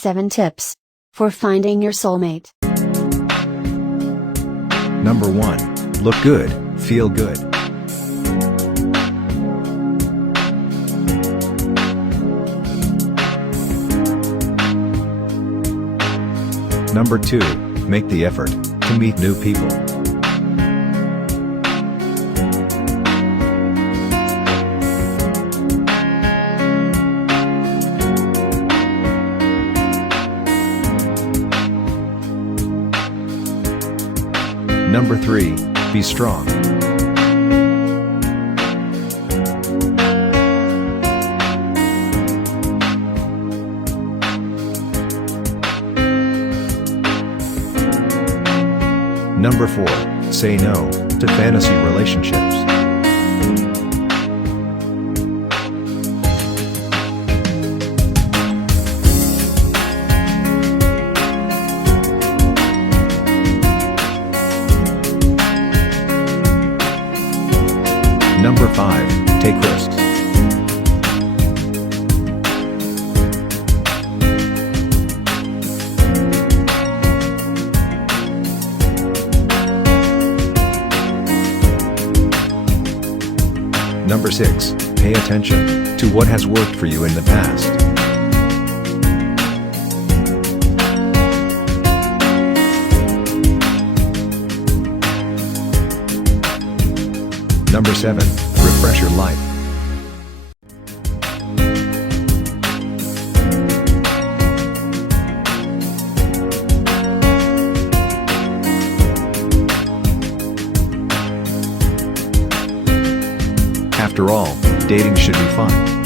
7 tips for finding your soulmate. Number 1. Look good, feel good. Number 2. Make the effort to meet new people. Number 3. Be strong. Number 4. Say no to fantasy relationships. Number 5. Take risks. Number 6. Pay attention to what has worked for you in the past. Number 7. Refresh your life. After all, dating should be fun.